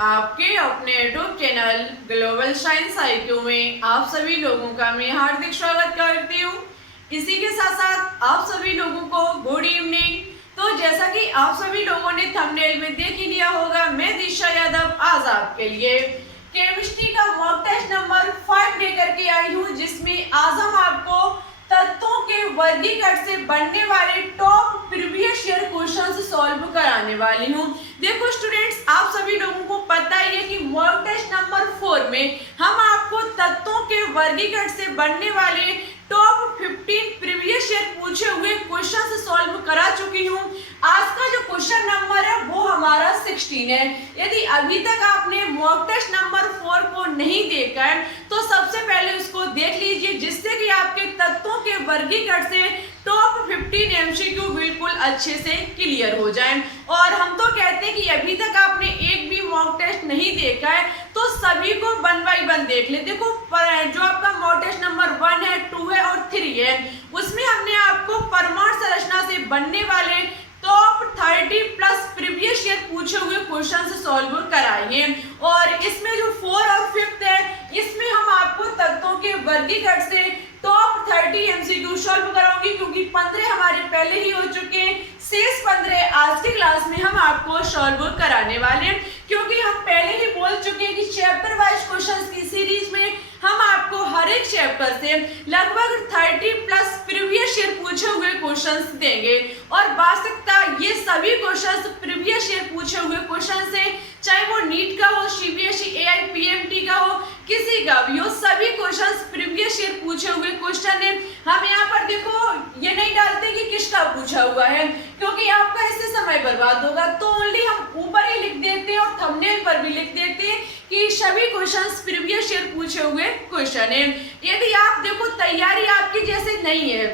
आपके अपने YouTube channel global science IQ में आप सभी लोगों का मैं हार्दिक स्वागत करती हूँ। इसी के साथ साथ आप सभी लोगों को गुड इवनिंग। तो जैसा कि आप सभी लोगों ने थंबनेल में देख ही लिया होगा, मैं दिशा यादव आज आपके लिए केमिस्ट्री का मॉक टेस्ट नंबर 5 लेकर के आई हूँ, जिसमें आज हम आपको तत्वों के वर्गीकरण से बनने वाले top previous year question solve कराने वाली हूँ। देखो स्टूडेंट्स, आप सभी लोगों को पता ही है कि मॉक टेस्ट नंबर 4 में हम आपको तत्वों के वर्गीकरण से बनने वाले टॉप 15 प्रीवियस ईयर पूछे हुए क्वेश्चन सॉल्व करा चुकी हूँ। आज का जो क्वेश्चन नंबर है वो हमारा 16 है। यदि अभी तक आपने मॉक टेस्ट नंबर 4 को नहीं देखा है तो सबसे पहले उसको देख लीजिए, जिससे कि आपके तत्वों के वर्गीकरण से टॉप 15 MCQ बिल्कुल अच्छे से क्लियर हो जाए। और हम तो कहते हैं कि अभी तक आपने एक भी मॉक टेस्ट नहीं देखा है तो सभी को 1 बाय 1 देख ले। देखो जो आपका मॉक टेस्ट नंबर 1 है, 2 है और 3 है, उसमें हमने आपको परमाणु संरचना से बनने वाले टॉप 30 प्लस प्रीवियस ईयर पूछे हुए क्वेश्चन सॉल्व कराएंगे। और इसमें जो 4 और 5 है, इसमें हम आपको तत्वों के वर्गीकरण से टॉप 30 MCQ सॉल्व कराऊंगी, क्योंकि 15 हमारे पहले ही हो चुके हैं। शेष 15 आज की क्लास में हम आपको सॉल्व कराने वाले हैं, क्योंकि हम पहले ही बोल चुके हैं कि चैप्टर वाइज क्वेश्चंस की सीरीज में हम आपको हर एक चैप्टर से लगभग 30 प्लस प्रीवियस ईयर पूछे हुए क्वेश्चंस देंगे। और वास्तविकता ये सभी क्वेश्चंस प्रीवियस ईयर पूछे हुए क्वेश्चन से, चाहे वो नीट का हो, CBSE AIPMT का हो, किसी का भी हो, सभी क्वेश्चंस प्रीवियस ईयर पूछे हुए क्वेश्चन है। हम यहाँ पर देखो ये नहीं डालते कि किसका पूछा हुआ है, क्योंकि आपका इससे समय बर्बाद होगा, तो ओनली हम ऊपर ही लिख देते हैं और थंबनेल पर भी लिख देते हैं कि सभी क्वेश्चंस प्रीवियस ईयर पूछे हुए क्वेश्चन है। यदि आप देखो तैयारी आपकी जैसे नहीं है,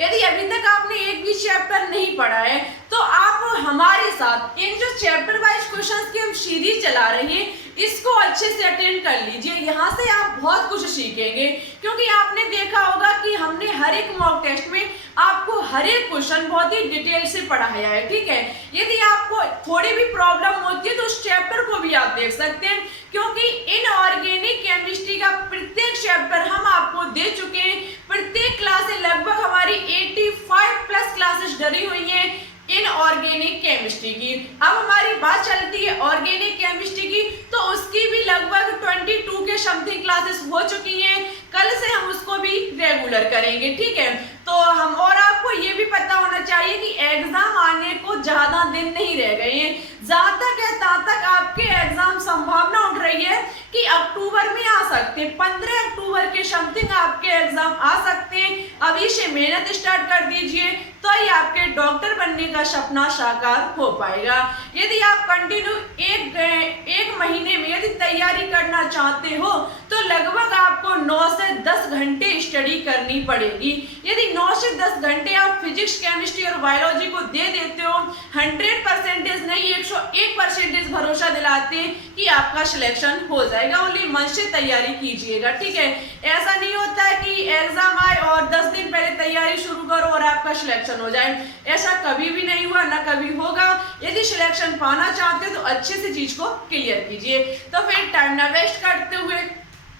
यदि अभी तक आपने एक भी चैप्टर नहीं पढ़ा है, तो आप हमारे साथ इन जो चैप्टर वाइज क्वेश्चंस की हम सीरीज चला रहे हैं, इसको अच्छे से अटेंड कर लीजिए। यहाँ से आप बहुत कुछ सीखेंगे, क्योंकि आपने देखा होगा कि हमने हर एक मॉक टेस्ट में आपको हर एक क्वेश्चन बहुत ही डिटेल से पढ़ाया है। ठीक है, यदि आपको थोड़ी भी प्रॉब्लम होती है तो उस चैप्टर को भी आप देख सकते हैं, क्योंकि इनऑर्गेनिक केमिस्ट्री का प्रत्येक चैप्टर हम आपको दे चुके हैं। प्रत्येक क्लास से लगभग हमारी 85 प्लस क्लासेस डली हुई हैं इनऑर्गेनिक केमिस्ट्री की। अब हमारी बात चलती है ऑर्गेनिक केमिस्ट्री की, तो उसकी भी लगभग 22 के समथिंग क्लासेस हो चुकी हैं। कल से हम उसको भी रेगुलर करेंगे। ठीक है, तो हम और आपको ये भी पता होना चाहिए कि एग्जाम आने को ज्यादा दिन नहीं रह गए हैं। जहां तक है तहां तक आपके एग्जाम संभावना उठ रही है कि अक्टूबर में आ सकते हैं, 15 अक्टूबर के समथिंग आपके एग्जाम आ सकते हैं। अभी से मेहनत स्टार्ट कर दीजिए, तो ही आपके डॉक्टर बनने का सपना साकार हो पाएगा। यदि आप कंटिन्यू एक महीने में यदि तैयारी करना चाहते हो तो लगभग आपको 9 से 10 घंटे स्टडी करनी पड़ेगी। यदि 9 से 10 घंटे आप फिजिक्स, केमिस्ट्री और बायोलॉजी को दे देते हो, 100% नहीं 101% भरोसा दिलाते हैं कि आपका सिलेक्शन हो जाएगा। ओनली मन से तैयारी कीजिएगा। ठीक है, ऐसा नहीं होता है कि एग्जाम आए और 10 दिन पहले तैयारी शुरू करो और आपका सिलेक्शन हो जाए। ऐसा कभी भी नहीं हुआ, ना कभी होगा। यदि सिलेक्शन पाना चाहते हो तो अच्छे से चीज को क्लियर कीजिए। तो फिर टाइम ना वेस्ट करते हुए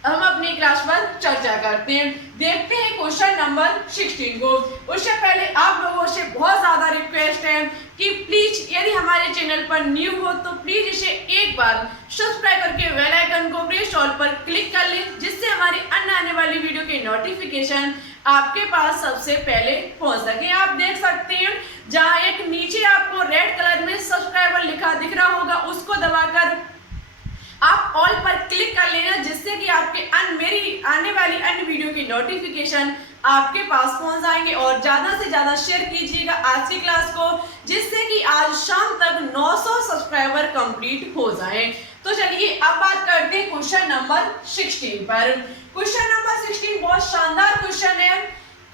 हम अपनी क्लास पर चर्चा करते हैं। देखते हैं क्वेश्चन नंबर 16 को। उससे पहले आप लोगों से बहुत ज्यादा रिक्वेस्ट है कि प्लीज यदि हमारे चैनल पर न्यू हो तो प्लीज इसे एक बार सब्सक्राइब करके बेल आइकन को प्रेस ऑल पर क्लिक कर लें, जिससे हमारी अन्य आने वाली वीडियो के नोटिफिकेशन आपके पास सबसे पहले पहुंच सके। आप देख सकते हैं जहां एक नीचे आपको रेड कलर में सब्सक्राइबर लिखा दिख रहा होगा, उसको दबाकर आप ऑल पर क्लिक कर लेना, जिससे कि आपके मेरी आने वाली अन्य वीडियो की नोटिफिकेशन आपके पास पहुंच जाएंगे। और ज्यादा से ज्यादा शेयर कीजिएगा आज की क्लास को, जिससे कि आज शाम तक 900 सब्सक्राइबर कंप्लीट हो जाए। तो चलिए अब बात करते हैं क्वेश्चन नंबर 16 पर। क्वेश्चन नंबर 16 बहुत शानदार क्वेश्चन है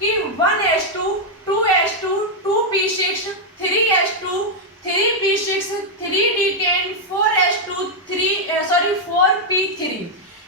कि 1s2 2s2 2p6 3s2 3p6 3d10 4s2 4p3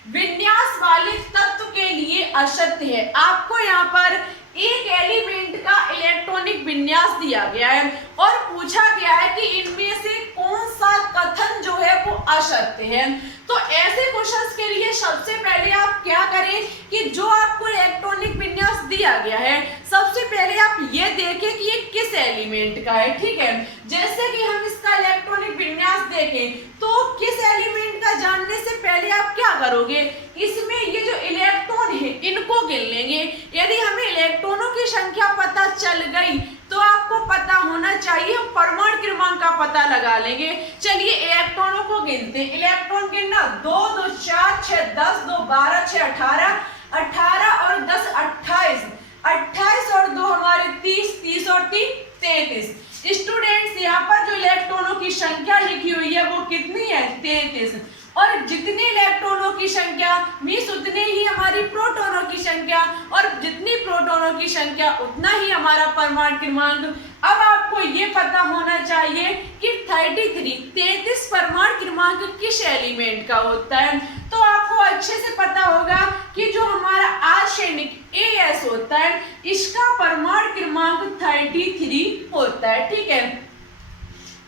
विन्यास वाले तत्व के लिए असत्य है। आपको यहाँ पर एक एलिमेंट का इलेक्ट्रॉनिक विन्यास दिया गया है और पूछा गया है कि इनमें से कौन सा कथन जो है वो असत्य है। तो ऐसे क्वेश्चंस के लिए सबसे पहले आप क्या करें कि जो आपको इलेक्ट्रॉनिक विन्यास दिया गया है, सबसे पहले आप ये देखें कि ये किस एलिमेंट का है। ठीक है, जैसे कि हम इसका इलेक्ट्रॉनिक विन्यास देखें तो किस एलिमेंट का जानने से पहले आप क्या करोगे, इसमें ये जो इलेक्ट्रॉन है इनको गिन लेंगे। यदि हमें इलेक्ट्रॉनों की संख्या पता चल गई तो आपको पता होना चाहिए, हम परमाणु क्रमांक का पता लगा लेंगे। चलिए इलेक्ट्रॉनों को गिनते हैं। इलेक्ट्रॉन गिनना 2 2 4 6 10 2 12 6 18 18 और 10 28 28 और 2 हमारे 30 30 और 3 33। स्टूडेंट्स यहाँ पर जो इलेक्ट्रॉनों की संख्या लिखी हुई है वो कितनी है, 33। और जितने इलेक्ट्रॉनों की संख्या मीन्स उतने ही हमारी प्रोटॉनों की संख्या, और जितनी प्रोटॉनों की संख्या उतना ही हमारा परमाणु क्रमांक। अब आपको ये पता होना चाहिए कि 33 परमाणु क्रमांक किस एलिमेंट का होता है। तो आपको अच्छे से पता होगा कि जो हमारा आर्सेनिक AS होता है इसका परमाणु क्रमांक 33 होता है। ठीक है,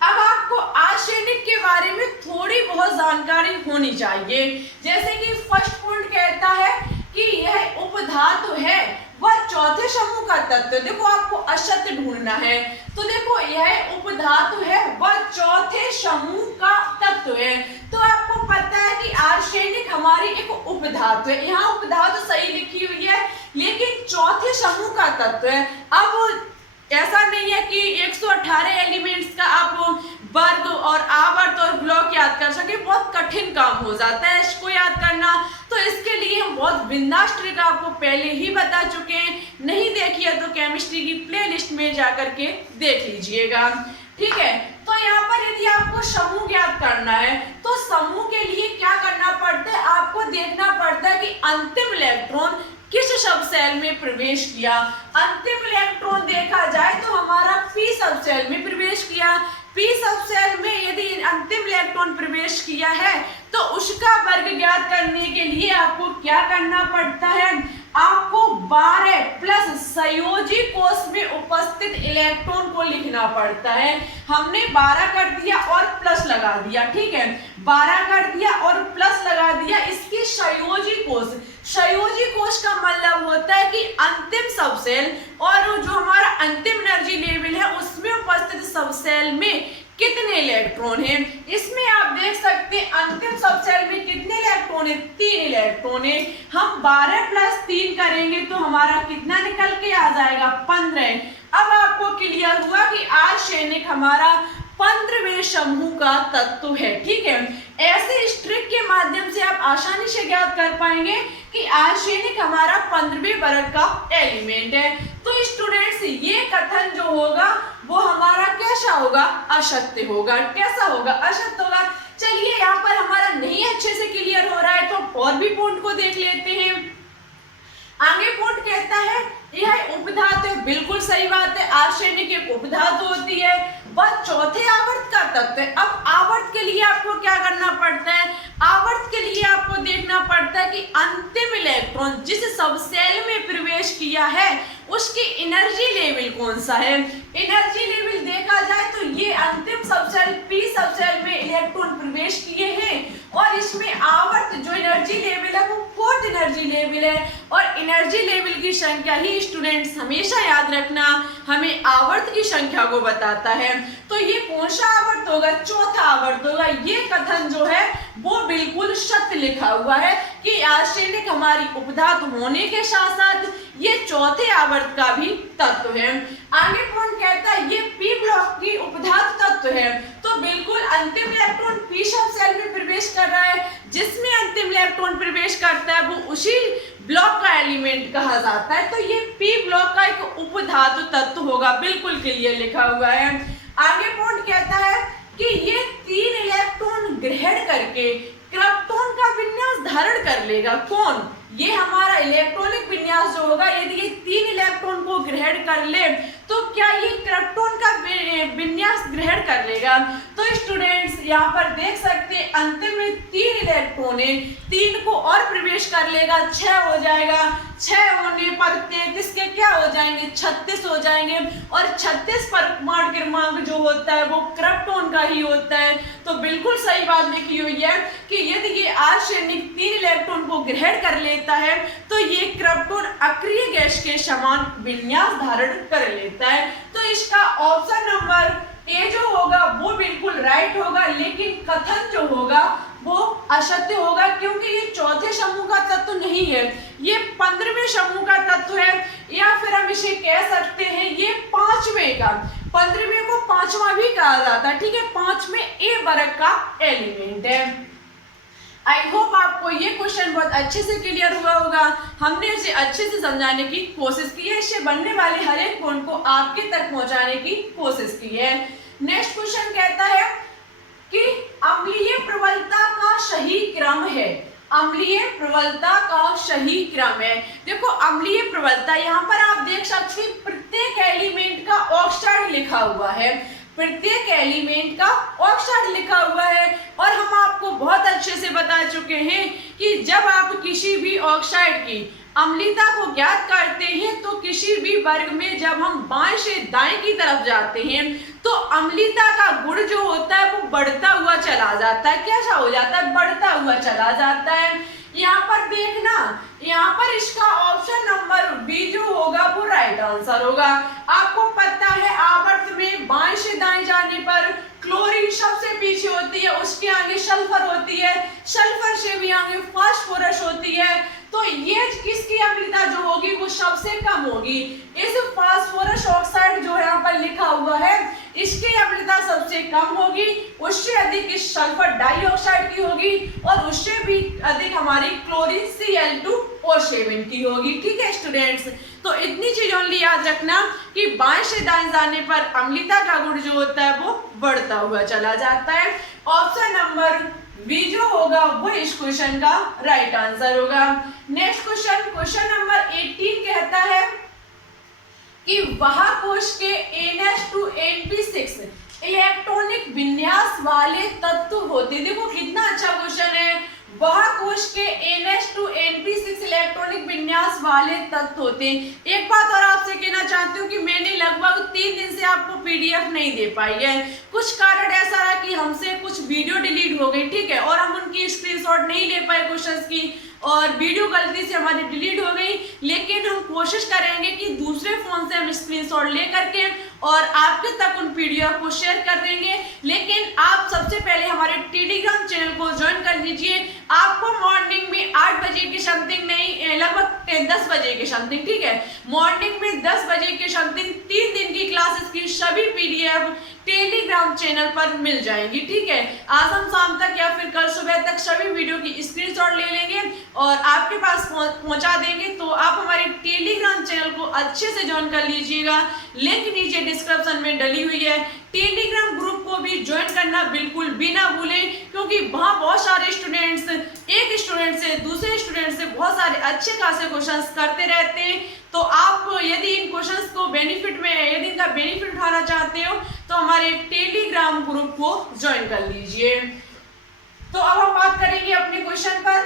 अब आपको आर्सेनिक के बारे में थोड़ी बहुत जानकारी होनी चाहिए। जैसे कि फर्स्ट पॉइंट कहता है कि यह उपधातु है, वह चौथे समूह का तत्व है। देखो आपको असत्य ढूंढना है, तो देखो यह उपधातु है, वह चौथे समूह का तत्व है। तो आपको पता है कि आर्सेनिक हमारी एक उपधातु है, यहाँ उपधातु सही लिखी हुई है लेकिन चौथे समूह का तत्व है। अब ऐसा नहीं है कि 118 एलिमेंट्स का आप वर्ग और आवर्त और ब्लॉक याद कर सके, बहुत कठिन काम हो जाता है इसको याद करना। तो इसके लिए हम बहुत बिंदास ट्रिक आपको पहले ही बता चुके हैं, नहीं देखी है तो केमिस्ट्री की प्लेलिस्ट में जाकर के देख लीजिएगा। ठीक है, तो यहाँ पर यदि आपको समूह याद करना है तो समूह के लिए क्या करना पड़ता है, आपको देखना पड़ता है कि अंतिम इलेक्ट्रॉन किस सब सेल में प्रवेश किया। अंतिम इलेक्ट्रॉन देखा जाए तो हमारा p सब सेल में प्रवेश किया। p सब सेल में यदि अंतिम इलेक्ट्रॉन प्रवेश किया है तो उसका वर्ग ज्ञात करने के लिए आपको क्या करना पड़ता है, आपको 12 प्लस संयोजी कोष में उपस्थित इलेक्ट्रॉन को लिखना पड़ता है। हमने 12 कर दिया और प्लस लगा दिया। ठीक है, 12 कर दिया और प्लस लगा दिया, इसकी संयोजी कोष का मतलब होता है कि अंतिम सब सेल और जो हमारा अंतिम एनर्जी लेवल है उसमें उपस्थित सब सेल में कितने इलेक्ट्रॉन हैं। इसमें आप देख सकते हैं अंतिम सब सेल में कितने इलेक्ट्रॉन है, 3 इलेक्ट्रॉन है। हम 12 प्लस 3 करेंगे तो हमारा कितना निकल के आ जाएगा, 15। अब आपको क्लियर हुआ कि आर्सेनिक हमारा 15वें समूह का तत्व है। ठीक है, ऐसे इस ट्रिक के माध्यम से आप आसानी से ज्ञात कर पाएंगे कि आर्सेनिक हमारा 15वें वर्ग का एलिमेंट है। तो स्टूडेंट्स ये कथन जो होगा वो हमारा कैसा होगा, असत्य होगा। कैसा होगा, असत्य होगा। चलिए यहाँ पर हमारा नहीं अच्छे से क्लियर हो रहा है तो और भी पॉइंट को देख लेते हैं। आगे पॉइंट कहता है यह उपधातु है, बिल्कुल सही बात है, आर्सेनिक एक उपधातु होती है, वह चौथे आवर्त का तत्व है। अब आवर्त के लिए आपको क्या करना पड़ता है, आवर्त के लिए आपको देखना पड़ता है कि अंतिम इलेक्ट्रॉन जिस सब सेल में प्रवेश किया है उसकी एनर्जी लेवल कौन सा है। एनर्जी लेवल देखा जाए तो ये अंतिम सब सेल p सब सेल में इलेक्ट्रॉन प्रवेश किए हैं और इसमें आवर्त जो एनर्जी लेवल है वो 4th एनर्जी लेवल है। और एनर्जी लेवल की संख्या ही स्टूडेंट्स हमेशा याद रखना हमें आवर्त की संख्या को बताता है। तो ये कौन सा आवर्त होगा, चौथा आवर्त होगा। ये कथन जो है वो बिल्कुल सत्य लिखा हुआ है कि आर्सेनिक हमारी उपधातु होने के साथ साथ ये चौथे आवर्त का भी तत्व है। आगे पॉइंट कहता है ये p ब्लॉक की उपधातु तत्व है। तो बिल्कुल अंतिम इलेक्ट्रॉन p सब सेल में प्रवेश कर रहा है, जिसमें अंतिम इलेक्ट्रॉन प्रवेश करता है वो उसी ब्लॉक का एलिमेंट कहा जाता है। तो ये p ब्लॉक का एक उपधातु तत्व होगा, बिल्कुल क्लियर लिखा हुआ है। आगे पॉइंट कहता है कि ये 3 इलेक्ट्रॉन ग्रहण करके क्रिप्टॉन का विन्यास धारण कर लेगा। कौन, ये हमारा इलेक्ट्रॉनिक विन्यास जो होगा, यदि ये 3 इलेक्ट्रॉन को ग्रहण कर ले तो क्या ये क्रिप्टोन का विन्यास ग्रहण कर लेगा? तो स्टूडेंट्स यहाँ पर देख सकते हैं अंतिम में 3 इलेक्ट्रॉन है, 3 को और प्रवेश कर लेगा, 6 हो जाएगा। 6 होने पर 33 के क्या हो जाएंगे? 36 हो जाएंगे। और 36 परमाणु क्रमांक जो होता है वो क्रिप्टोन का ही होता है। तो बिल्कुल सही बात लिखी हुई है कि यदि ये आर्सेनिक 3 इलेक्ट्रॉन को ग्रहण कर लेता है तो ये क्रिप्टोन अक्रिय गैस के समान विन्यास धारण कर लेता है। तो इसका ऑप्शन नंबर ए जो होगा वो बिल्कुल राइट होगा, लेकिन कथन जो होगा वो असत्य होगा, क्योंकि ये चौथे समूह का तत्व नहीं है, ये 15वें समूह का तत्व है, या फिर हम इसे कह सकते हैं ये 5वें का। 15वें को 5वां भी कहा जाता है, ठीक है, 5वें ए वर्ग का एलिमेंट है। आई होप आपको ये क्वेश्चन बहुत अच्छे से क्लियर हुआ होगा। हमने इसे अच्छे से समझाने की कोशिश की है, इससे बनने वाले हर एक पॉइंट को आपके तक पहुंचाने की कोशिश की है। नेक्स्ट क्वेश्चन कहता है कि अम्लीय प्रबलता का सही क्रम है। अम्लीय प्रबलता का सही क्रम है। देखो अम्लीय प्रबलता यहाँ पर आप देख सकते हैं प्रत्येक एलिमेंट का ऑक्साइड लिखा हुआ है, प्रत्येक एलिमेंट का ऑक्साइड लिखा हुआ है। और हम आपको बहुत अच्छे से बता चुके हैं कि जब आप किसी भी ऑक्साइड की अम्लता को ज्ञात करते हैं तो किसी भी वर्ग में जब हम बाएं से दाएं की तरफ जाते हैं तो अम्लता का गुण जो होता है वो बढ़ता हुआ चला जाता है। कैसा हो जाता है? बढ़ता हुआ चला जाता है। यहाँ पर देखना, यहाँ पर इसका ऑप्शन नंबर बी जो होगा वो राइट आंसर होगा। आपको पता है आवर्त में बाएं से दाएं जाने पर क्लोरीन सबसे पीछे होती है, उसके आगे सल्फर होती है, सल्फर से भी आगे फास्फोरस होती है। तो ये किसकी अम्लता जो होगी वो सबसे कम होगी। इस फास्फोरस ऑक्साइड जो यहाँ पर लिखा हुआ है इसकी अम्लता सबसे कम होगी, उससे अधिक इस सल्फर डाइऑक्साइड की होगी और उससे भी अधिक हमारी क्लोरीन Cl2O7 की होगी। ठीक है स्टूडेंट्स, तो इतनी चीज ओनली याद रखना कि बाएं से दाएं जाने पर अम्लता का गुण जो होता है वो बढ़ता हुआ चला जाता है। ऑप्शन नंबर बी जो होगा वो इस क्वेश्चन का राइट आंसर होगा। नेक्स्ट क्वेश्चन, क्वेश्चन नंबर 18 कहता है कि वह कोश के NH2NP6 इलेक्ट्रॉनिक विन्यास वाले तत्व होते। देखो कितना अच्छा क्वेश्चन है। वह कोश के NH2NP6 इलेक्ट्रॉनिक विन्यास वाले तत्व होते हैं। एक बात और आपसे कहना चाहती हूँ कि मैंने लगभग 3 दिन से आपको PDF नहीं दे पाई है। कुछ कारण ऐसा रहा कि हमसे कुछ वीडियो डिलीट हो गई, ठीक है, और हम उनकी स्क्रीनशॉट नहीं ले पाए क्वेश्चंस की, और वीडियो गलती से हमारी डिलीट हो गई। लेकिन हम कोशिश करेंगे कि दूसरे फोन से हम स्क्रीनशॉट ले करके और आपके तक उन PDF को शेयर कर देंगे। लेकिन आप सबसे पहले हमारे टेलीग्राम चैनल को ज्वाइन कर लीजिए। आपको मॉर्निंग में 8 बजे के समथिंग नहीं, लगभग 10 बजे के समथिंग, ठीक है, मॉर्निंग में 10 बजे के समथिंग 3 दिन की क्लासेस की सभी PDF टेलीग्राम चैनल पर मिल जाएंगी। ठीक है, आज हम शाम तक या फिर कल सुबह तक सभी वीडियो की स्क्रीनशॉट ले लेंगे और आपके पास पहुंचा देंगे। तो आप हमारे टेलीग्राम चैनल को अच्छे से ज्वाइन कर लीजिएगा, लिंक नीचे डिस्क्रिप्शन में डली हुई है। टेलीग्राम ग्रुप को भी ज्वाइन करना बिल्कुल भी ना भूलें, क्योंकि वहाँ बहुत सारे स्टूडेंट्स एक स्टूडेंट से दूसरे स्टूडेंट से बहुत सारे अच्छे खासे क्वेश्चंस करते रहते हैं। तो आप यदि इन क्वेश्चंस को यदि इनका बेनिफिट उठाना चाहते हो तो हमारे टेलीग्राम ग्रुप को ज्वाइन कर लीजिए। तो अब हम बात करेंगे अपने क्वेश्चन पर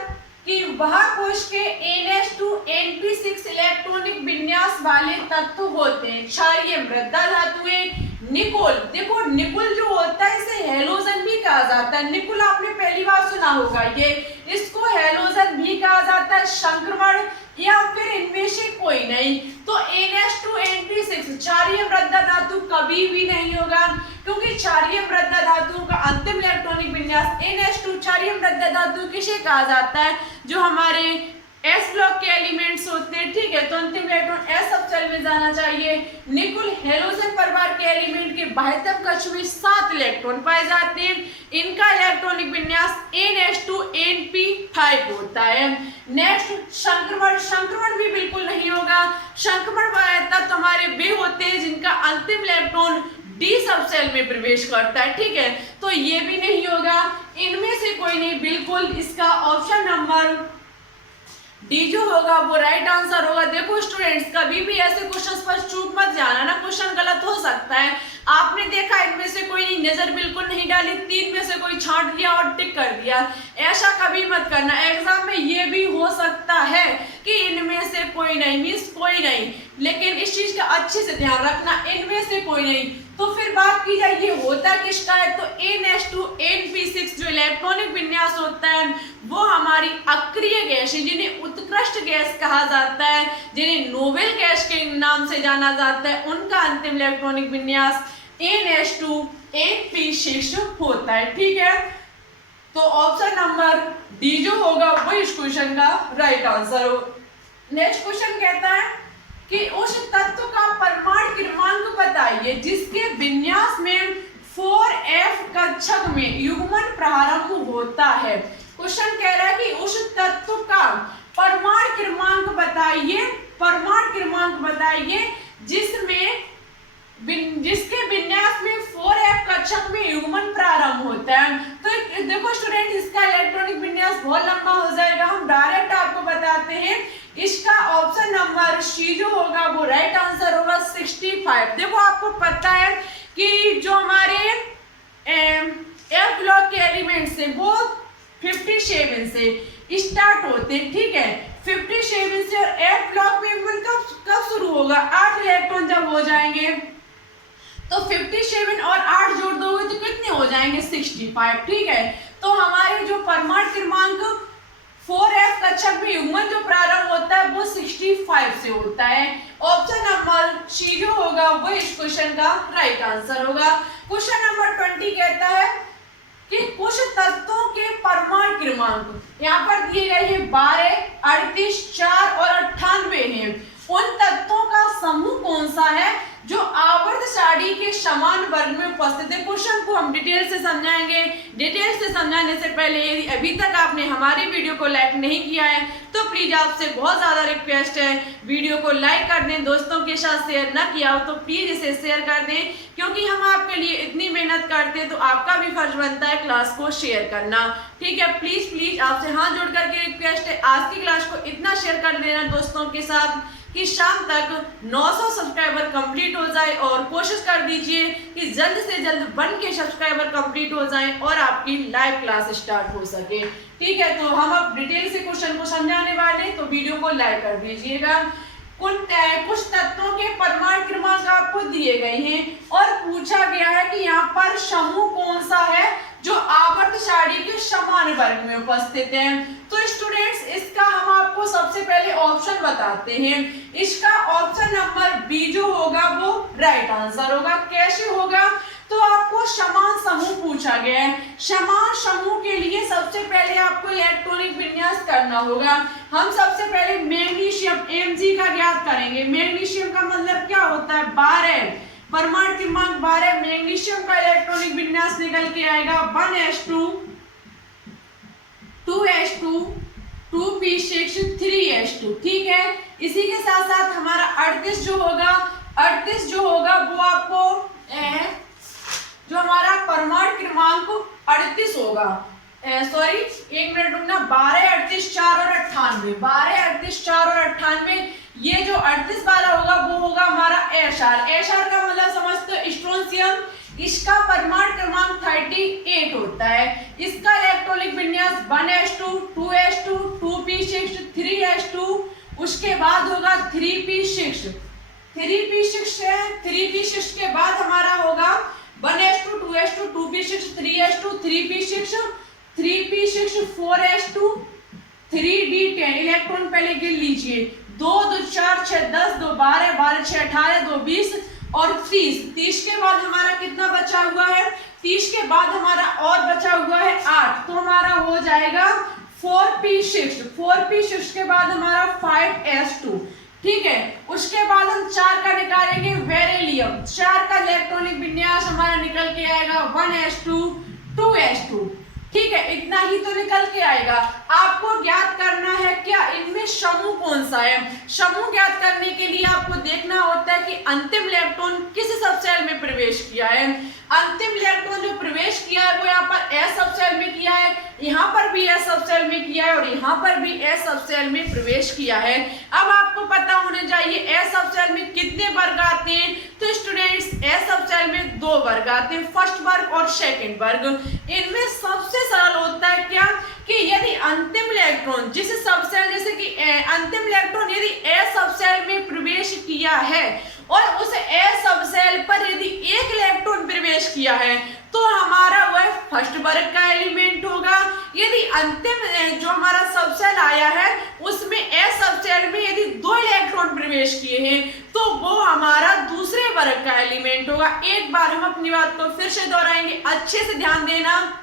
कि वह कोश के NH2NP6 इलेक्ट्रॉनिक विन्यास वाले तत्व होते हैं। क्षारीय मृदा धातुएं, निकोल। देखो निकोल जो होता है इसे हेलोजन भी कहा जाता है। निकोल आपने पहली बार सुना होगा, ये इसको हेलोजन भी कहा जाता है। संक्रमण या फिर इनमें से कोई नहीं। तो NH2NP6 क्षारीय मृदा धातु कभी भी नहीं होगा, क्योंकि क्षारीय मृदा धातु का अंतिम इलेक्ट्रॉनिक विन्यास NH2 क्षारीय मृदा धातु किसे कहा जाता है? जो हमारे S ब्लॉक के एलिमेंट्स होते हैं, ठीक है, तो अंतिम इलेक्ट्रॉन S सबसेल में जाना चाहिए। निकोल हेलोजन परिवार के एलिमेंट के बाह्यतम कक्ष में 7 इलेक्ट्रॉन पाए जाते हैं। इनका इलेक्ट्रॉनिक विन्यास NH2NP5 होता है। नेक्स्ट संक्रमण। संक्रमण भी बिल्कुल नहीं होगा। संक्रमण तत्व हमारे वे होते हैं जिनका अंतिम इलेक्ट्रॉन D सबसेल में प्रवेश करता है, ठीक है, तो ये भी नहीं होगा। इनमें से कोई नहीं, बिल्कुल इसका ऑप्शन नंबर डी जो होगा वो राइट आंसर होगा। देखो स्टूडेंट्स, कभी भी ऐसे क्वेश्चंस पर चूक मत जाना ना, क्वेश्चन गलत हो सकता है। आपने देखा इनमें से कोई नजर बिल्कुल नहीं डाली, 3 में से कोई छांट लिया और टिक कर दिया, ऐसा कभी मत करना। एग्जाम में ये भी हो सकता है कि इनमें से कोई नहीं मीन्स कोई नहीं, लेकिन इस चीज का अच्छे से ध्यान रखना, इनमें से कोई नहीं। तो फिर बात की जाए ये होता किसका है, तो NH2 NP6 जो इलेक्ट्रॉनिक विन्यास होता है वो हमारी अक्रिय गैस है, जिन्हें उत्कृष्ट गैस कहा जाता है, जिन्हें नोबेल गैस के नाम से जाना जाता है, उनका अंतिम इलेक्ट्रॉनिक विन्यास NH2 NP6 होता है। ठीक है, तो ऑप्शन नंबर डी जो होगा वो इस क्वेश्चन का राइट आंसर हो। नेक्स्ट क्वेश्चन कहता है कि उस तत्व का परमाणु क्रमांक बताइए जिसके विन्यास में 4f कक्षक में युग्मन प्रारंभ होता है। क्वेश्चन कह रहा है कि उस तत्व का परमाणु क्रमांक बताइए, परमाणु क्रमांक बताइए जिसके विन्यास में 4f कक्षक में युग्मन प्रारंभ होता है। तो देखो स्टूडेंट, इसका इलेक्ट्रॉनिक विन्यास बहुत लंबा हो जाएगा, हम डायरेक्ट आपको बताते हैं। इसका ऑप्शन नंबर सी जो होगा वो राइट आंसर होगा 65। देखो आपको पता है कि जो हमारे एफ ब्लॉक के एलिमेंट्स है वो 57 से स्टार्ट होते हैं। ठीक है, 57 से, और एफ ब्लॉक में कब शुरू होगा, 8 इलेक्ट्रॉन जब हो जाएंगे तो 57 और 8 जोड़ दोगे तो कितने हो जाएंगे, 65। ठीक है, तो हमारे जो परमाणु क्रमांक 4f कक्षक में युग्मन जो प्रारंभ होता है वो 65 से होता है। ऑप्शन नंबर सी जो होगा वो इस क्वेश्चन का राइट आंसर होगा। क्वेश्चन नंबर 20 कहता है कि कुछ तत्वों के परमाणु क्रमांक यहाँ पर दिए गए हैं 12, 38, 4 और 98 हैं। उन तत्वों का समूह कौन सा है जो आवर्त सारणी के समान वर्ग में उपस्थित है। क्वेश्चन को हम डिटेल से समझाएंगे। डिटेल से समझाने से पहले यदि अभी तक आपने हमारी वीडियो को लाइक नहीं किया है तो प्लीज आपसे बहुत ज्यादा रिक्वेस्ट है, वीडियो को लाइक कर दें। दोस्तों के साथ शेयर ना किया हो तो प्लीज इसे शेयर कर दें, क्योंकि हम आपके लिए इतनी मेहनत करते हैं तो आपका भी फर्ज बनता है क्लास को शेयर करना। ठीक है, प्लीज प्लीज आपसे हाथ जोड़ करके रिक्वेस्ट है, आज की क्लास को इतना शेयर कर देना दोस्तों के साथ कि शाम तक 900 सब्सक्राइबर कंप्लीट हो जाए, और कोशिश कर दीजिए कि जल्द से जल्द 1K सब्सक्राइबर कंप्लीट हो जाएं और आपकी लाइव क्लास स्टार्ट हो सके। ठीक है, तो हम अब डिटेल से क्वेश्चन को समझाने वाले हैं, तो वीडियो को लाइक कर दीजिएगा। कुछ तत्वों के परमाणु क्रमांक आपको दिए गए हैं और पूछा गया है कि यहाँ पर समूह कौन सा है जो आवर्त सारणी के समान वर्ग में उपस्थित है। तो स्टूडेंट्स, इसका हम आपको सबसे पहले ऑप्शन बताते हैं। इसका ऑप्शन नंबर बी जो होगा वो राइट आंसर होगा। कैसे होगा, तो आपको समान समूह पूछा गया है। समान समूह के लिए सबसे पहले आपको इलेक्ट्रॉनिक विन्यास करना होगा। हम सबसे पहले मैग्नीशियम Mg का ज्ञात करेंगे। मैग्नीशियम का मतलब क्या होता है, 12, परमाणु क्रमांक 12। मैग्नीशियम का इलेक्ट्रॉनिक विन्यास निकल के आएगा 1s2 2s2 2p6 3s2। ठीक है, इसी के साथ साथ हमारा 38 जो होगा वो आपको जो हमारा परमाणु क्रमांक 38 होगा, सॉरी एक मिनट रुकना, 12, 38, 4 और 98, 12, 38, 4 और 98। ये जो 38 वाला होगा वो होगा हमारा एशआर का मतलब समझते हो स्ट्रोंशियम। इसका परमाणु क्रमांक 38 होता है। इसका इलेक्ट्रॉनिक विन्यास 1s2 2s2 2p6 3s2, उसके बाद होगा 3p6 है। 3p6 के बाद हमारा होगा 1s2 2s2 2p6 3s2 3p6 4s2 3d10। Electron पहले गिन लीजिए, 2 2 4 6 10 2 12 12 6 18 2 20 और 30। 30 के बाद हमारा कितना बचा हुआ है, 30 के बाद हमारा और बचा हुआ है 8, तो हमारा हो जाएगा 4p6। 4p6 के बाद हमारा 5s2। ठीक है, उसके बाद हम 4 का निकालेंगे बेरिलियम। 4 का इलेक्ट्रॉनिक विन्यास हमारा निकल के आएगा 1s2 2s2। ठीक है, इतना ही तो निकल के आएगा। आपको ज्ञात करना है क्या इनमें समूह कौन कौन सा है। समूह ज्ञात करने के लिए आपको देखना होता है कि अंतिम इलेक्ट्रॉन किस सब सेल में प्रवेश किया है। अंतिम इलेक्ट्रॉन जो प्रवेश किया है वो यहाँ पर एस सब सेल में किया है, यहाँ पर भी एस सब सेल में किया है और यहाँ पर भी एस सब सेल में प्रवेश किया है। अब आपको पता होना चाहिए एस सब सेल में कितने वर्ग आते हैं। तो स्टूडेंट्स एस सब सेल में 2 वर्ग आते हैं, फर्स्ट वर्ग और सेकंड वर्ग। इनमें सबसे सरल होता है क्या कि यदि अंतिम इलेक्ट्रॉन जिस सब सेल जैसे कि अंतिम इलेक्ट्रॉन यदि एस सब सेल में प्रवेश किया है और उस एस सब सेल पर यदि एक इलेक्ट्रॉन प्रवेश किया है तो हमारा वह फर्स्ट वर्ग का एलिमेंट होगा। यदि अंतिम जो हमारा सब सेल आया है उसमें एस सब सेल में यदि 2 इलेक्ट्रॉन प्रवेश किए हैं तो वो हमारा दूसरे वर्ग का एलिमेंट होगा। एक बार हम अपनी बात को फिर से दोहराएंगे, अच्छे से ध्यान देना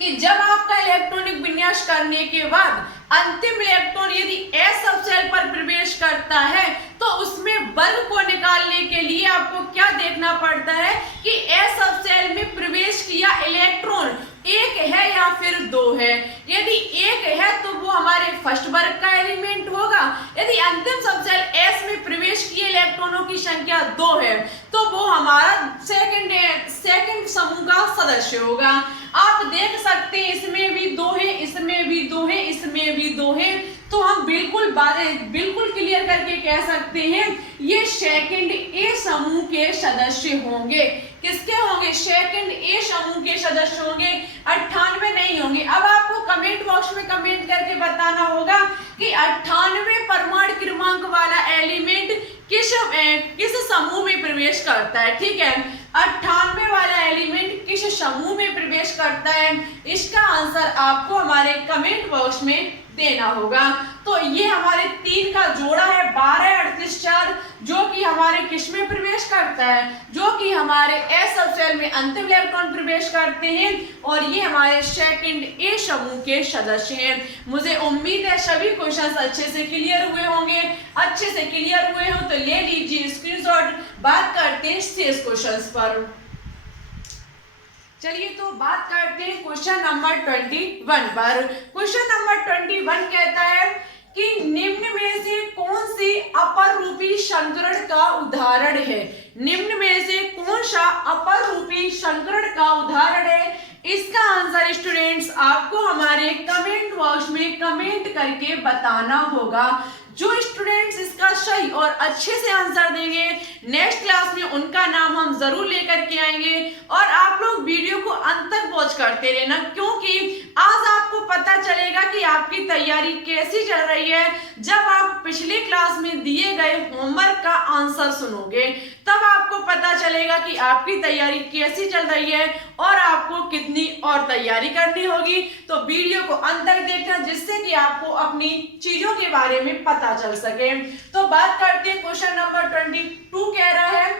कि जब आपका इलेक्ट्रॉनिक विन्यास करने के बाद अंतिम इलेक्ट्रॉन यदि एस सब सेल पर प्रवेश करता है तो उसमें वर्ग को निकालने के लिए आपको क्या देखना पड़ता है कि एस सब सेल में प्रवेश किया इलेक्ट्रॉन एक है या फिर 2 है। यदि एक है तो वो हमारे फर्स्ट वर्ग का एलिमेंट होगा। यदि अंतिम सब सेल एस में प्रवेश किए इलेक्ट्रॉनों की संख्या 2 है तो वो हमारा सेकंड समूह का सदस्य होगा। आप देख सकते हैं इसमें भी 2 है, इसमें भी 2 है, इसमें भी 2 है, तो हम बिल्कुल क्लियर करके कह सकते हैं ये सेकंड ए समूह के सदस्य होंगे। किसके होंगे? सेकंड ए समूह के सदस्य होंगे, 98 नहीं होंगे। अब आपको कमेंट बॉक्स में कमेंट करके बताना होगा कि 98 परमाणु क्रमांक वाला एलिमेंट किस समूह में प्रवेश करता है। ठीक है, 98 वाला एलिमेंट किस समूह में प्रवेश करता है, इसका आंसर आपको हमारे कमेंट बॉक्स में देना होगा। तो ये हमारे 3 का जोड़ा है 12, 38, 4 जो कि हमारे किस में प्रवेश करता है, जो कि हमारे एस सब सेल में अंतिम इलेक्ट्रॉन प्रवेश करते हैं और ये हमारे सेकंड ए समूह के सदस्य हैं। मुझे उम्मीद है सभी क्वेश्चंस अच्छे से क्लियर हुए होंगे। अच्छे से क्लियर हुए हो तो ले लीजिए स्क्रीनशॉट। बात करते हैं शेष क्वेश्चंस पर। चलिए तो बात करते हैं क्वेश्चन नंबर 21 पर। क्वेश्चन नंबर 21 कहता है कि निम्न में से कौन सी अपरूपी संकरण का उदाहरण है। निम्न में से कौन सा अपरूपी संकरण का उदाहरण है, इसका आंसर स्टूडेंट्स आपको हमारे कमेंट बॉक्स में कमेंट करके बताना होगा। जो स्टूडेंट्स इसका सही और अच्छे से आंसर देंगे नेक्स्ट क्लास में उनका नाम हम जरूर लेकर के आएंगे। और आप लोग वीडियो को अंत तक वॉच करते रहना, क्योंकि आज आपको पता चलेगा कि आपकी तैयारी कैसी चल रही है जब आप पिछली क्लास में दिए गए होमवर्क का आंसर सुनोगे। तब आपको पता चलेगा कि आपकी तैयारी कैसी चल रही है और आपको कितनी और तैयारी करनी होगी। तो वीडियो को अंत तक देखना जिससे कि आपको अपनी चीजों के बारे में पता चल सके। तो बात करते हैं क्वेश्चन नंबर 22 कह रहा है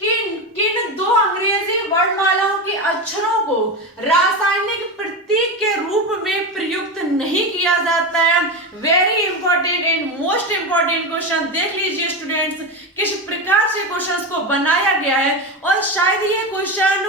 कि किन 2 अंग्रेजी वर्णमालाओं के अक्षरों को रासायनिक प्रतीक के रूप में प्रयुक्त नहीं किया जाता है। Very important and most important question. देख लीजिए स्टूडेंट्स किस प्रकार से क्वेश्चंस को बनाया गया है और शायद ये क्वेश्चन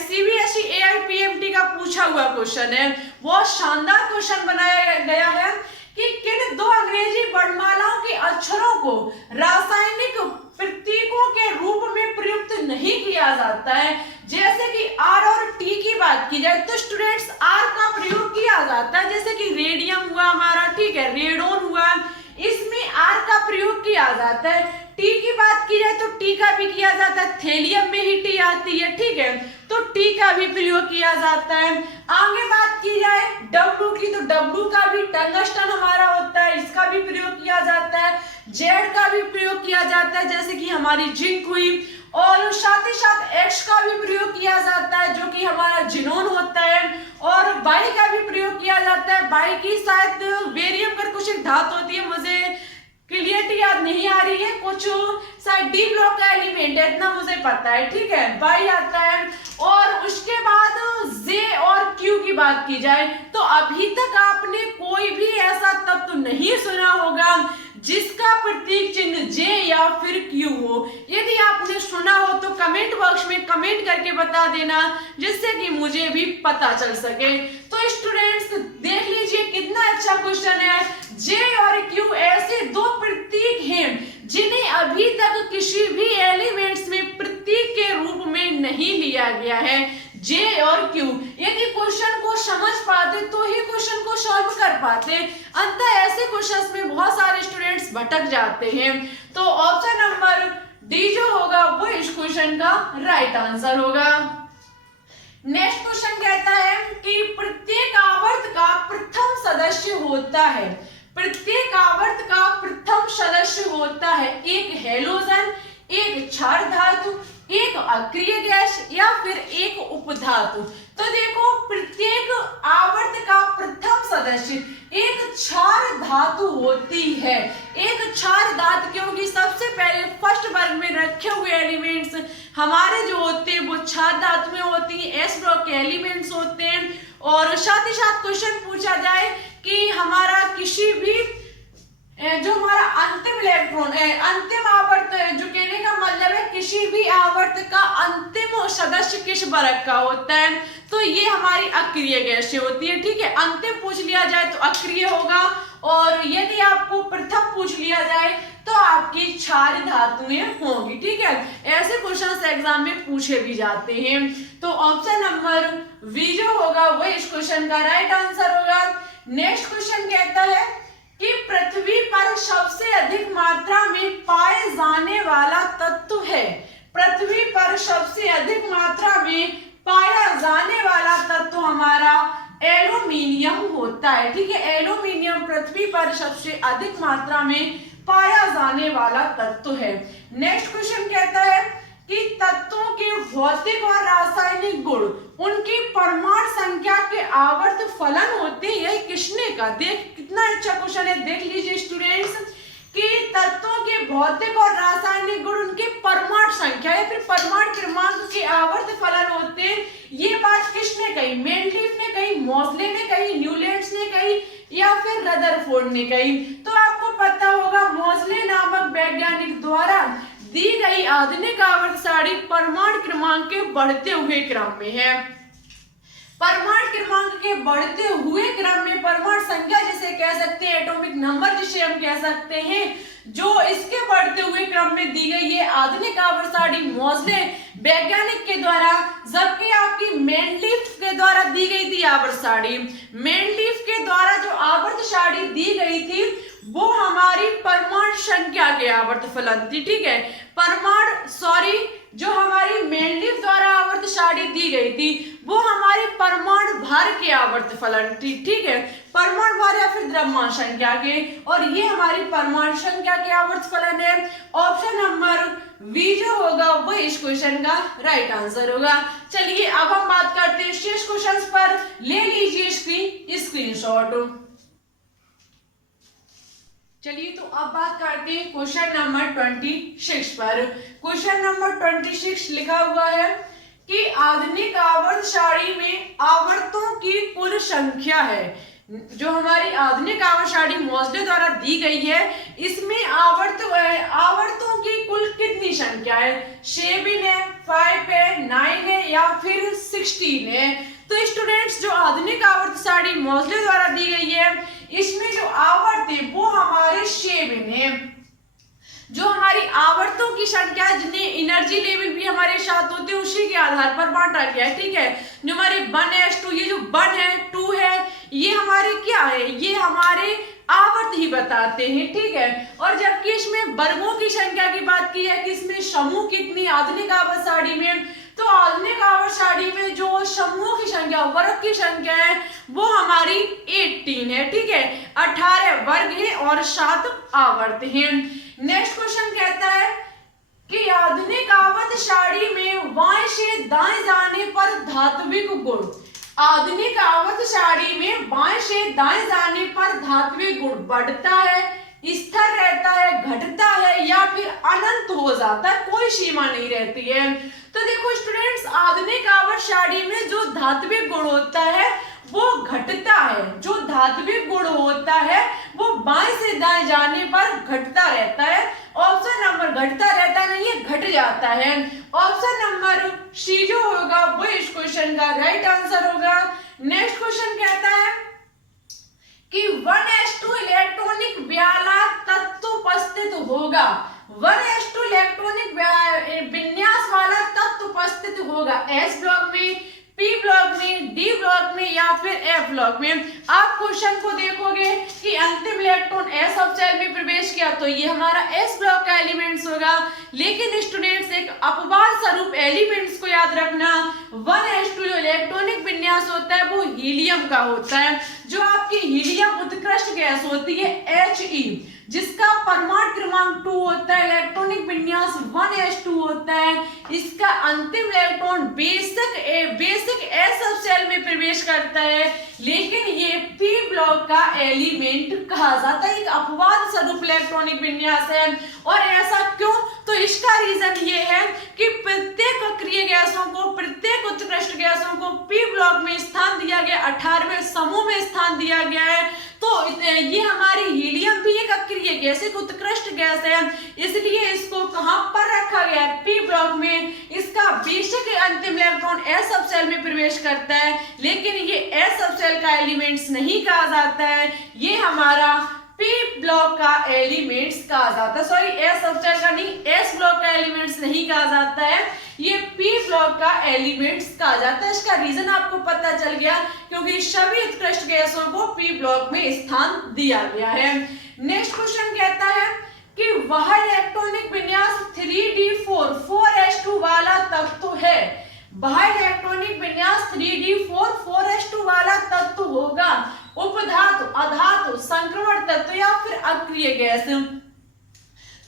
CBSE AIPMT का पूछा हुआ क्वेश्चन है। बहुत शानदार क्वेश्चन बनाया गया है कि किन 2 अंग्रेजी वर्णमालाओं के अक्षरों को रासायनिक प्रतीकों के रूप में प्रयुक्त नहीं किया जाता है। जैसे कि R और T की बात की जाए तो स्टूडेंट्स R का प्रयोग किया जाता है, जैसे कि रेडियम हुआ हमारा, ठीक है, रेडोन हुआ, इसमें R का प्रयोग किया जाता है। T की बात की जाए तो T का भी किया जाता है, थेलियम में ही T आती है, ठीक है, तो T का भी प्रयोग किया जाता है। आगे बात की जाए W की तो W का भी टंगस्टन हमारा होता है, इसका भी प्रयोग किया जाता है। Z का भी प्रयोग किया जाता है जैसे कि हमारी जिंक हुई, और साथ ही साथ X का भी प्रयोग किया जाता है जो कि हमारा जिनोन होता है, और Y का भी प्रयोग किया जाता है। Y की शायद बेरियम पर कुछ एक धातु होती है, मुझे क्लियरिटी याद नहीं आ रही है, कुछ शायद डी ब्लॉक का एलिमेंट है, इतना मुझे पता है, ठीक है, Y आता है। और उसके बाद J और Q की बात की जाए तो अभी तक आपने कोई भी ऐसा तत्व नहीं सुना होगा जिसका प्रतीक चिन्ह J या फिर Q हो। यदि आपने सुना हो तो कमेंट बॉक्स में कमेंट करके बता देना जिससे कि मुझे भी पता चल सके। तो स्टूडेंट्स देख लीजिए कितना अच्छा क्वेश्चन है। J जे और क्यू ऐसे दो प्रतीक हैं जिन्हें अभी तक किसी भी एलिमेंट्स में प्रतीक के रूप में नहीं लिया गया है। जे और क्यू, यदि क्वेश्चन को समझ पाते तो ही क्वेश्चन को सॉल्व कर पाते, अंततः ऐसे क्वेश्चंस में बहुत सारे स्टूडेंट्स भटक जाते हैं। तो ऑप्शन नंबर डी जो होगा वो इस क्वेश्चन का राइट आंसर होगा। नेक्स्ट क्वेश्चन कहता है कि प्रत्येक आवर्त का प्रथम सदस्य होता है, प्रत्येक आवर्त का प्रथम सदस्य होता है एक हैलोजन, एक क्षार धातु, एक अक्रिय गैस या फिर एक उपधातु। तो देखो प्रत्येक आवर्त का प्रथम सदस्य एक क्षार धातु होती है, एक क्षार धातु, क्योंकि सबसे पहले फर्स्ट वर्ग में रखे हुए एलिमेंट्स हमारे जो होते हैं वो क्षार धातु में होती है, एस ब्लॉक के एलिमेंट्स होते हैं। और साथ ही साथ क्वेश्चन पूछा जाए कि हमारा किसी भी जो हमारा अंतिम इलेक्ट्रॉन है, अंतिम आवर्त है, जो कहने का मतलब है किसी भी आवर्त का अंतिम सदस्य किस वर्ग का होता है, तो ये हमारी अक्रिय गैसें होती है। ठीक है, अंतिम पूछ लिया जाए तो अक्रिय होगा, और यदि आपको प्रथम पूछ लिया जाए तो आपकी क्षार धातुएं होंगी। ठीक है, ऐसे क्वेश्चन एग्जाम में पूछे भी जाते हैं। तो ऑप्शन नंबर बी जो होगा वो इस क्वेश्चन का राइट आंसर होगा। नेक्स्ट क्वेश्चन कहता है कि पृथ्वी पर सबसे अधिक मात्रा में पाए जाने वाला तत्व है, पृथ्वी पर सबसे अधिक मात्रा में पाया जाने वाला तत्व हमारा एल्यूमिनियम होता है। ठीक है, एल्यूमिनियम पृथ्वी पर सबसे अधिक मात्रा में पाया जाने वाला तत्व है। नेक्स्ट क्वेश्चन कहता है कि तत्वों के भौतिक और रासायनिक गुण उनकी परमाणु संख्या के आवर्त फलन होते हैं, किसने का? देख कितना अच्छा क्वेश्चन है, देख लीजिए स्टूडेंट्स कि तत्वों के भौतिक और रासायनिक गुण उनके परमाणु संख्या या फिर परमाणु क्रमांक के आवर्त फलन होते हैं। ये बात किसने कही? मेंडलीफ ने कही, मोज़ले ने कही, न्यूलैंड्स ने कही या फिर रदरफोर्ड ने कही? तो आपको पता होगा मोज़ले नामक वैज्ञानिक द्वारा दी गई आधुनिक आवर्त सारणी परमाणु क्रमांक के बढ़ते हुए क्रम में है। परमाणु क्रमांक के बढ़ते हुए क्रम में परमाणु संख्या जिसे कह सकते हैं, एटॉमिक नंबर जिसे हम कह सकते हैं, जो इसके बढ़ते हुए क्रम में दी गई है आधुनिक आवर्त सारणी मोज़ले वैज्ञानिक के द्वारा, जबकि आपकी मेंडलीफ के द्वारा दी गई थी आवर्त सारणी। मेंडलीफ के द्वारा जो आवर्त सारणी दी गई थी वो हमारी परमाणु संख्या के आवर्त फलन थी। ठीक है, जो हमारी मेंडलीफ द्वारा आवर्त सारणी दी गई थी वो हमारी परमाणु भार के आवर्त फलन थी। ठीक है, परमाणु भार या फिर द्रव्यमान संख्या के, और ये हमारी परमाणु संख्या के आवर्त फलन है। ऑप्शन नंबर बी जो होगा वो इस क्वेश्चन का राइट आंसर होगा। चलिए अब हम बात करते हैं शेष क्वेश्चंस पर, ले लीजिए स्क्रीनशॉट। चलिए तो अब बात करते हैं क्वेश्चन नंबर 26 पर। क्वेश्चन नंबर 26 लिखा हुआ है कि आधुनिक आवर्त सारणी में आवर्तों की कुल संख्या है। जो हमारी आधुनिक आवर्त सारणी मोज़ले द्वारा दी गई है, इसमें आवर्तों की कुल कितनी संख्या है? 7 है, 5 है, 9 है या फिर 16 है? तो स्टूडेंट्स जो आधुनिक आवर्त सारणी मोज़ले द्वारा दी गई है इसमें जो आवर्त है वो हमारे 7 है। जो हमारी आवर्तों की संख्या जिन्हें एनर्जी लेवल भी हमारे साथ होते हैं उसी के आधार पर बांटा गया है। ठीक है, जो हमारे 1s2, ये जो 1 है 2 है, ये हमारे क्या है? ये हमारे आवर्त ही बताते हैं। ठीक है, और जबकि इसमें वर्गों की संख्या की बात की है कि इसमें समूह कितनी आधुनिक आवर्त सारणी में, तो आधुनिक आवर्त सारणी में जो समूह की संख्या, वर्ग की संख्या है वो हमारी 18 है। ठीक है, 18 वर्ग है और 7 आवर्त हैं। नेक्स्ट क्वेश्चन कहता है कि आधुनिक आवर्त सारणी में बाएं से दाएं जाने पर धात्विक गुण, आधुनिक आवर्त सारणी में बाएं से दाएं जाने पर धात्विक गुण बढ़ता है, स्थिर रहता है, घटता है या फिर अनंत हो जाता है, कोई सीमा नहीं रहती है। तो देखो स्टूडेंट्स, आधुनिक आवर्त सारणी में जो धात्विक गुण होता है वो घटता है, जो धात्विक गुण होता है वो बाएं से दाएं जाने पर घटता रहता है। ऑप्शन नंबर घटता रहता नहीं है, घट जाता है। ऑप्शन नंबर सी जो होगा वो इस क्वेश्चन का राइट आंसर होगा। नेक्स्ट क्वेश्चन कहता है कि 1s2 इलेक्ट्रॉनिक होगा एस ब्लॉक में, पी ब्लॉक में, डी ब्लॉक में या फिर एफ ब्लॉक में। आप क्वेश्चन को देखोगे कि अंतिम इलेक्ट्रॉन एस ऑर्बिटल में प्रवेश किया तो ये हमारा एस ब्लॉक का एलिमेंट्स होगा। लेकिन स्टूडेंट्स एक अपवाद स्वरूप एलिमेंट्स को याद रखना, 1s2 जो इलेक्ट्रॉनिक विन्यास होता है वो हीलियम का होता है। जो आपकी हीलियम उत्कृष्ट गैस होती है He, जिसका परमाणु क्रमांक 2 होता है, इलेक्ट्रॉनिक विन्यास 1s2 होता है। इसका अंतिम इलेक्ट्रॉन बेसिक एस ऑर्बिटल में प्रवेश करता है, लेकिन ये पी ब्लॉक का एलिमेंट कहा जाता है। एक अपवाद स्वरूप इलेक्ट्रॉनिक विन्यास है। और ऐसा क्यों? तो इसका रीजन ये है कि प्रत्येक अक्रिय गैसों को, प्रत्येक उत्कृष्ट गैसों को पी ब्लॉक में स्थान दिया गया, 18वें समूह में स्थान दिया गया है। तो ये हमारी हीलियम भी एक अक्रिय गैस, एक उत्कृष्ट गैस है, इसलिए इसको कहां पर रखा गया है? पी ब्लॉक में। इसका बेशक अंतिम इलेक्ट्रॉन एस ऑर्बिटल में प्रवेश करता है, लेकिन ये एस ऑर्बिटल का एलिमेंट्स नहीं कहा जाता है, ये हमारा पी ब्लॉक का एलिमेंट्स कहा जाता है। सॉरी, एस ऑर्बिटल का नहीं, एस ब्लॉक का एलिमेंट्स नहीं कहा जाता है, ये पी ब्लॉक का एलिमेंट्स कहा जाता है। इसका रीजन आपको पता चल गया, क्योंकि सभी उत्कृष्ट गैसों को पी ब्लॉक में स्थान दिया गया है। नेक्स्ट क्वेश्चन कहता है कि वह इलेक्ट्रॉनिक विन्यास 3d4 4s2 वाला तत्व है। वह इलेक्ट्रॉनिक विन्यास 3d4 4s2 वाला तत्व होगा उपधातु, अधातु, संक्रमण तत्व या फिर अक्रिय गैस।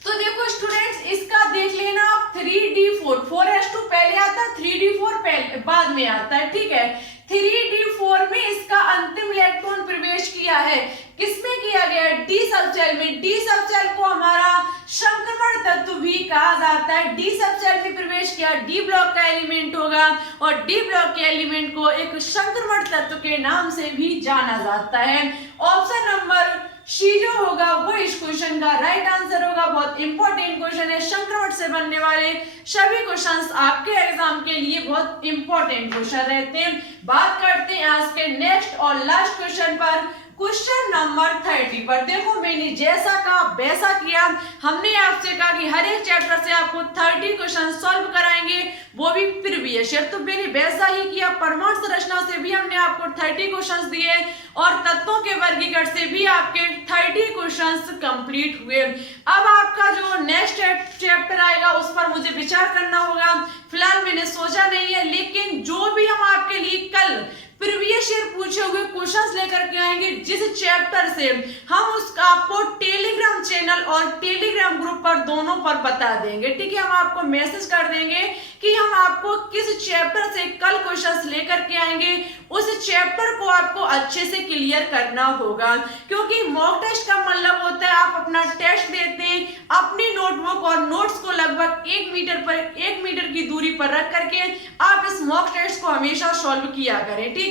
तो देखो स्टूडेंट्स, इसका देख लेना आप, 3d4 4s2 पहले आता है, 3d4 पहले बाद में आता है, ठीक है। 3d4 में इसका अंतिम इलेक्ट्रॉन प्रवेश किया है, किसमें किया गया है? डी ऑर्बिटल में। डी ऑर्बिटल को हमारा संक्रमण तत्व भी कहा जाता है। डी ऑर्बिटल में प्रवेश किया, डी ब्लॉक का एलिमेंट होगा, और डी ब्लॉक के एलिमेंट को एक संक्रमण तत्व के नाम से भी जाना जाता है। ऑप्शन नंबर सी जो होगा वो इस क्वेश्चन का राइट आंसर होगा। बहुत इंपॉर्टेंट क्वेश्चन है, संक्रमण से बनने वाले सभी क्वेश्चंस आपके एग्जाम के लिए बहुत इंपॉर्टेंट क्वेश्चन रहते हैं। बात करते हैं आज के नेक्स्ट और लास्ट क्वेश्चन पर, क्वेश्चन नंबर 30 पर। देखो मैंने जैसा कहा वैसा किया। हमने आपसे कहा कि हर एक चैप्टर से आपको 30 क्वेश्चन सॉल्व कराएंगे, वो भी प्रीवियस ईयर, तो मैंने वैसा ही किया। परमाणु संरचना से भी हमने आपको 30 क्वेश्चंस दिए और तत्वों के वर्गीकरण से भी आपके 30 क्वेश्चंस कंप्लीट हुए। अब आपका जो नेक्स्ट चैप्टर आएगा उस पर मुझे विचार करना होगा, फिलहाल मैंने सोचा नहीं है, लेकिन जो भी हम आपके लिए कल प्रीवियस ईयर पूछे हुए क्वेश्चंस लेकर के आएंगे, जिस चैप्टर से हम उसका आपको टेलीग्राम चैनल और टेलीग्राम ग्रुप पर दोनों पर बता देंगे, ठीक है। हम आपको मैसेज कर देंगे कि हम आपको किस चैप्टर से कल क्वेश्चंस लेकर के आएंगे, उस चैप्टर को आपको अच्छे से क्लियर करना होगा, क्योंकि मॉक टेस्ट का मतलब होता है आप अपना टेस्ट देते हैं, अपनी नोटबुक और नोट्स को लगभग 1 मीटर की दूरी पर रख करके आप इस मॉक टेस्ट को हमेशा सॉल्व किया करें, ठीक है।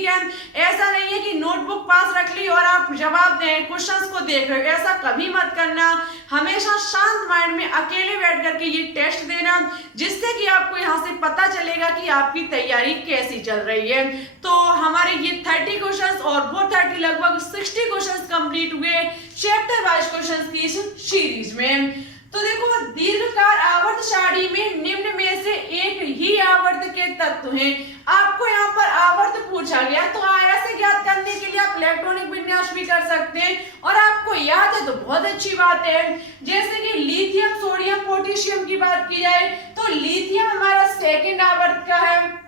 ऐसा नहीं है कि नोटबुक पास रख ली और आप जवाब दें, क्वेश्चंस को देख रहे हो, ऐसा कभी मत करना। हमेशा शांत माइंड में अकेले बैठ करके ये टेस्ट देना, जिससे कि आपको यहाँ से पता चलेगा कि आपकी तैयारी कैसी चल रही है। तो हमारे ये 30 क्वेश्चंस और वो 30 लगभग 60 क्वेश्चंस कंप्लीट हुए चैप्टर वाइज क्वेश्चंस की इस सीरीज में। तो देखो, दीर्घकार आवर्त सारणी में निम्न में से एक ही आवर्त के तत्व हैं। आपको यहाँ पर आवर्त पूछा गया, तो ऐसे ज्ञात करने के लिए आप इलेक्ट्रॉनिक विन्यास भी कर सकते हैं, और आपको याद है तो बहुत अच्छी बात है। जैसे कि लिथियम, सोडियम, पोटेशियम की बात की जाए तो लिथियम हमारा सेकेंड आवर्त का है,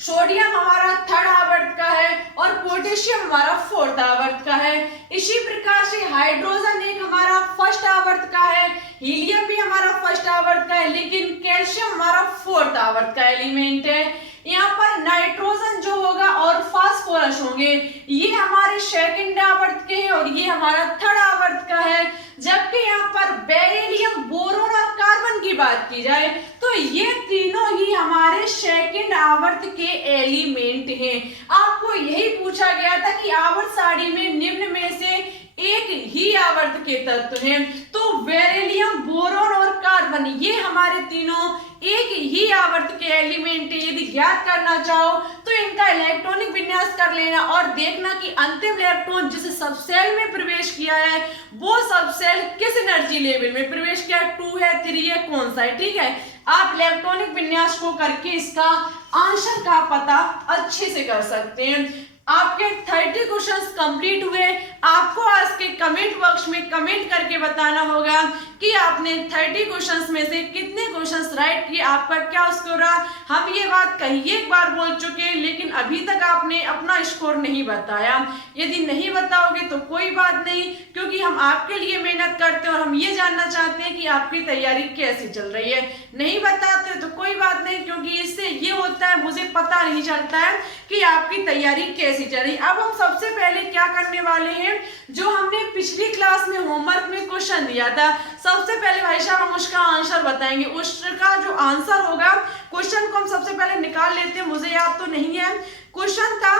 सोडियम हमारा थर्ड आवर्त का है और पोटेशियम हमारा फोर्थ आवर्त का है। इसी प्रकार से हाइड्रोजन एक हमारा फर्स्ट आवर्त का है, हीलियम भी हमारा फर्स्ट आवर्त का है, लेकिन कैल्शियम हमारा फोर्थ आवर्त का एलिमेंट है। यहाँ पर नाइट्रोजन जो होगा और फास्फोरस होंगे, ये हमारे सेकंड आवर्त के हैं और ये हमारा थर्ड आवर्त का है। जबकि यहाँ पर बेरिलियम, बोरोन और कार्बन की बात की जाए तो ये तीनों ही हमारे सेकंड आवर्त के एलिमेंट हैं। आपको यही पूछा गया था कि आवर्त सारणी में निम्न में से एक ही आवर्त के तत्व हैं, तो बेरिलियम, बोरोन और कार्बन ये हमारे तीनों एक ही आवर्त के एलिमेंट है। यदि ज्ञात करना चाहो तो इनका इलेक्ट्रॉनिक विन्यास कर लेना और देखना कि अंतिम इलेक्ट्रॉन जिस सब सेल में प्रवेश किया है वो सब सेल किस एनर्जी लेवल में प्रवेश किया, 2 है, 3 है, कौन सा है, ठीक है। आप इलेक्ट्रॉनिक विन्यास को करके इसका आंसर का पता अच्छे से कर सकते हैं। आपके 30 क्वेश्चंस कंप्लीट हुए। आपको आज के कमेंट बॉक्स में कमेंट करके बताना होगा कि आपने 30 क्वेश्चंस में से कितने क्वेश्चंस राइट किए, आपका क्या स्कोर रहा। हम ये बात कई एक बार बोल चुके हैं, लेकिन अभी तक आपने अपना स्कोर नहीं बताया। यदि नहीं बताओगे तो कोई बात नहीं, क्योंकि हम आपके लिए मेहनत करते हैं और हम ये जानना चाहते हैं कि आपकी तैयारी कैसी चल रही है। नहीं बताते तो कोई बात नहीं, क्योंकि इससे ये होता है मुझे पता नहीं चलता है कि आपकी तैयारी कैसी चल रही। अब हम सबसे पहले क्या करने वाले हैं, जो हमने पिछली क्लास में होमवर्क में क्वेश्चन दिया था, सबसे पहले भाई साहब हम उसका आंसर बताएंगे। उसका जो आंसर होगा, क्वेश्चन को हम सबसे पहले निकाल लेते हैं, मुझे याद तो नहीं है। क्वेश्चन था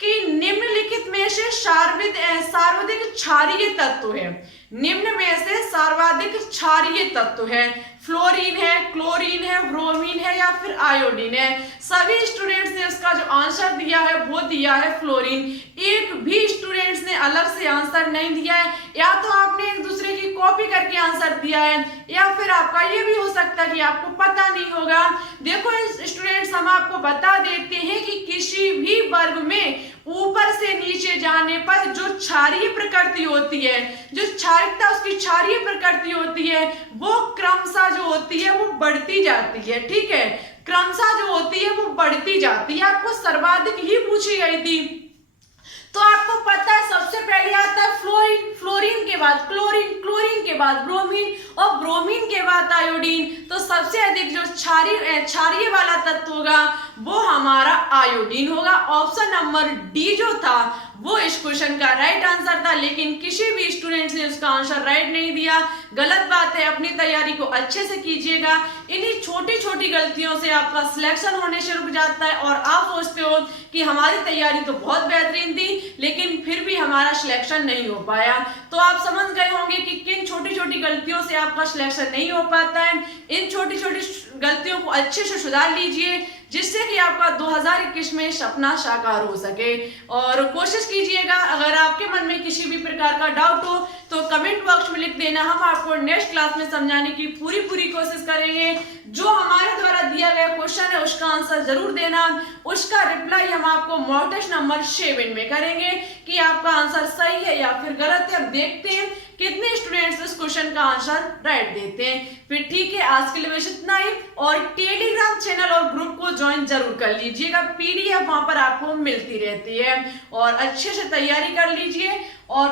कि निम्नलिखित में से सर्वाधिक क्षारीय तत्व है। निम्न में से सर्वाधिक क्षारीय तत्व है, फ्लोरीन है, क्लोरीन है, ब्रोमीन है या फिर आयोडीन है। सभी स्टूडेंट्स ने उसका जो आंसर दिया है वो दिया है फ्लोरीन। एक भी स्टूडेंट्स ने अलग से आंसर नहीं दिया है, या तो आपने एक दूसरे की कॉपी करके आंसर दिया है, या फिर आपका ये भी हो सकता है कि आपको पता नहीं होगा। देखो स्टूडेंट्स, हम आपको बता देते हैं कि किसी भी वर्ग में ऊपर से नीचे जाने पर जो क्षारीय प्रकृति होती है, जो क्षारिकता उसकी क्षारीय प्रकृति होती है, वो क्रमशः जो होती है वो बढ़ती जाती है। ठीक है, क्रमशः जो होती है वो बढ़ती जाती है। आपको सर्वाधिक ही पूछी गई थी, तो आपको पता है सबसे पहले आता है फ्लोरीन, फ्लोरीन के बाद क्लोरीन, क्लोरीन के बाद ब्रोमीन और ब्रोमीन के बाद आयोडीन। तो सबसे अधिक जो क्षारीय वाला तत्व होगा वो हमारा आयोडीन होगा। ऑप्शन नंबर डी जो था वो इस क्वेश्चन का राइट आंसर था, लेकिन किसी भी स्टूडेंट्स ने उसका आंसर राइट नहीं दिया। गलत बात है, अपनी तैयारी को अच्छे से कीजिएगा। इन्हीं छोटी छोटी गलतियों से आपका सिलेक्शन होने से रुक जाता है और आप सोचते हो कि हमारी तैयारी तो बहुत बेहतरीन थी, लेकिन फिर भी हमारा सिलेक्शन नहीं हो पाया। तो आप समझ गए होंगे कि किन छोटी छोटी गलतियों से आपका सिलेक्शन नहीं हो पाता है। इन छोटी छोटी गलतियों को अच्छे से सुधार लीजिए, जिससे कि आपका 2021 में सपना साकार हो सके। और कोशिश कीजिएगा, अगर आपके मन में किसी भी प्रकार का डाउट हो तो कमेंट बॉक्स में लिख देना। हम आपको नेक्स्ट क्लास में समझाने की पूरी कोशिश करेंगे। जो हमारे द्वारा दिया गया क्वेश्चन है उसका आंसर जरूर देना, उसका रिप्लाई हम आपको मॉक टेस्ट नंबर 7 में करेंगे कि आपका आंसर सही है या फिर गलत है। अब देखते हैं कितने स्टूडेंट्स इस क्वेश्चन का आंसर राइट देते हैं। फिर ठीक है, आज के लिए बस इतना ही। और टेलीग्राम चैनल और ग्रुप को ज्वाइन जरूर कर लीजिएगा, पीडीएफ वहां पर आपको मिलती रहती है। और अच्छे से तैयारी कर लीजिए। और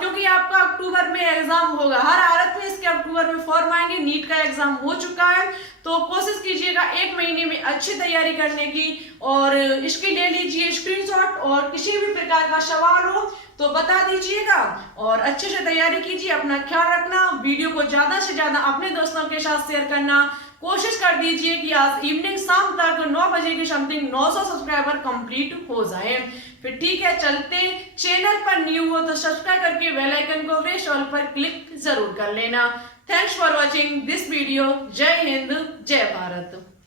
क्योंकि आपका अक्टूबर में एग्जाम होगा, हर हालत में इसके अक्टूबर में फॉर्म आएंगे। नीट का एग्जाम हो चुका है, तो कोशिश कीजिएगा 1 महीने में अच्छी तैयारी करने की। और इसकी ले लीजिए स्क्रीनशॉट, और किसी भी प्रकार का सवाल हो तो बता दीजिएगा। और अच्छे से तैयारी कीजिए, अपना ख्याल रखना। वीडियो को ज्यादा से ज्यादा अपने दोस्तों के साथ शेयर करना। कोशिश कर दीजिए कि आज इवनिंग शाम तक 9 बजे के समथिंग 900 सब्सक्राइबर कंप्लीट हो जाए। फिर ठीक है, चलते। चैनल पर न्यू हो तो सब्सक्राइब करके बेल आइकन को प्रेस ऑल पर क्लिक जरूर कर लेना। Thanks for watching this video. जय हिंद, जय भारत।